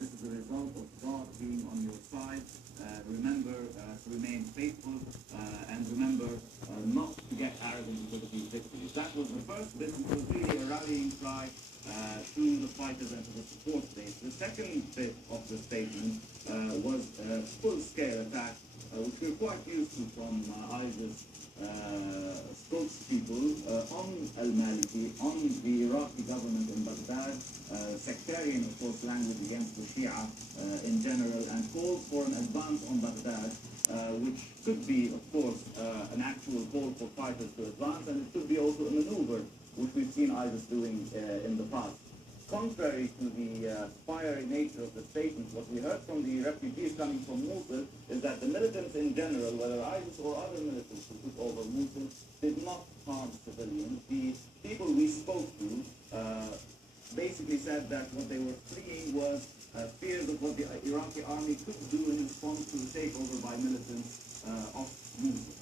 this is a result of God being on your side. Remember to remain faithful and remember not to get arrogant because of these victories. That was the first bit, which was really a rallying cry to the fighters and to the support base. The second bit of the statement was a full-scale attack, which we're quite used to from ISIS spokespeople on al-Maliki, on the Iraqi government in Baghdad, sectarian, of course, language against the Shia in general, and called for an advance on Baghdad, which could be, of course, an actual call for fighters to advance, and it could be also a maneuver, which we've seen ISIS doing in the past. Contrary to the fiery nature of the statement, what we heard from the refugees coming from Mosul is that the militants in general, whether ISIS or other militants who took over Mosul, did not harm civilians. The people we spoke to basically said that what they were fleeing was fears of what the Iraqi army could do in response to the takeover by militants of Mosul.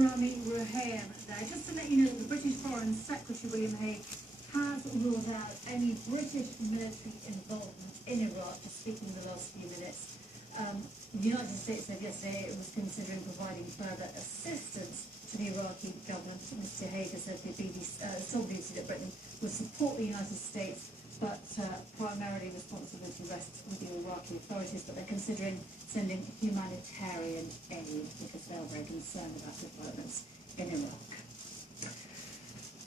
Rami Rahim there. Just to let you know, the British Foreign Secretary William Hague has ruled out any British military involvement in Iraq, just speaking in the last few minutes. The United States said yesterday it was considering providing further assistance to the Iraqi government. Mr. Hague has said the BBC told BBC that Britain would support the United States, but primarily responsibility rests with the Iraqi authorities, but they're considering sending humanitarian aid because they're very concerned about developments in Iraq.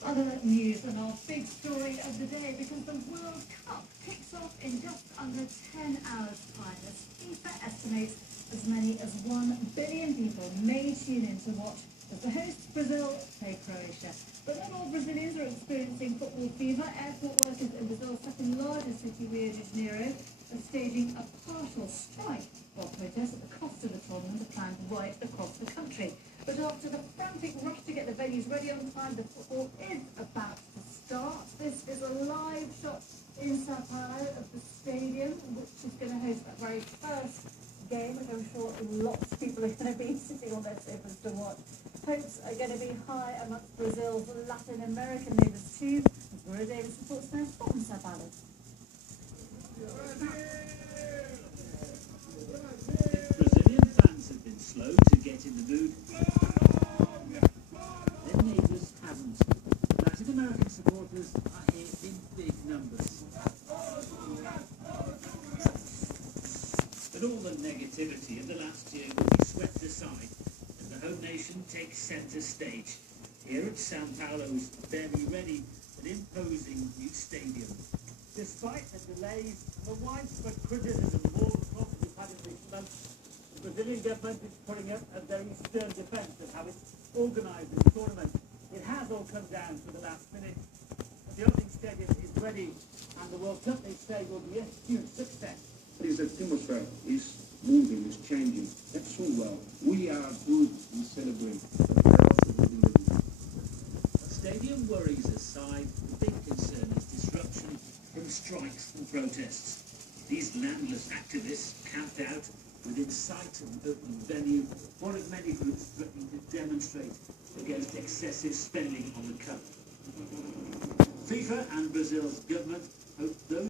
Other news and our big story of the day, because the World Cup kicks off in just under 10 hours' time. As FIFA estimates as many as 1 billion people may tune in to watch as the host Brazil play Croatia. But not all Brazilians are experiencing football fever. Airport workers in Brazil's second largest city, Rio de Janeiro, are staging a partial strike while protests at the cost of the tournament are planned right across the country. But after the frantic rush to get the venues ready on time, the football is about to start. This is a live shot in Sao Paulo of the stadium, which is going to host that very first game, which I'm sure lots of people are going to be sitting on their sofas to watch. Hopes are going to be high amongst Brazil's Latin American neighbours too. As Maria Davis reports now from Sao Paulo. Brazilian fans have been slow to get in the mood. Their neighbours haven't. Latin American supporters are here in big numbers. But all the negativity of the last year will be swept aside as the home nation takes centre stage. Here at Sao Paulo's barely ready but imposing new stadium. Despite the delays and the widespread criticism of all the problems we've had in recent months, the Brazilian government is putting up a very stern defence of how it's organised the tournament. It has all come down to the last minute. But the opening stadium is ready, and the World Cup, they say, will be a huge success. The atmosphere is moving, is changing. That's so well. We are good, we celebrate. Stadium worries aside, the big concern is disruption from strikes and protests. These landless activists camped out within sight of the open venue, one of many groups threatening to demonstrate against excessive spending on the cup. FIFA and Brazil's government hope those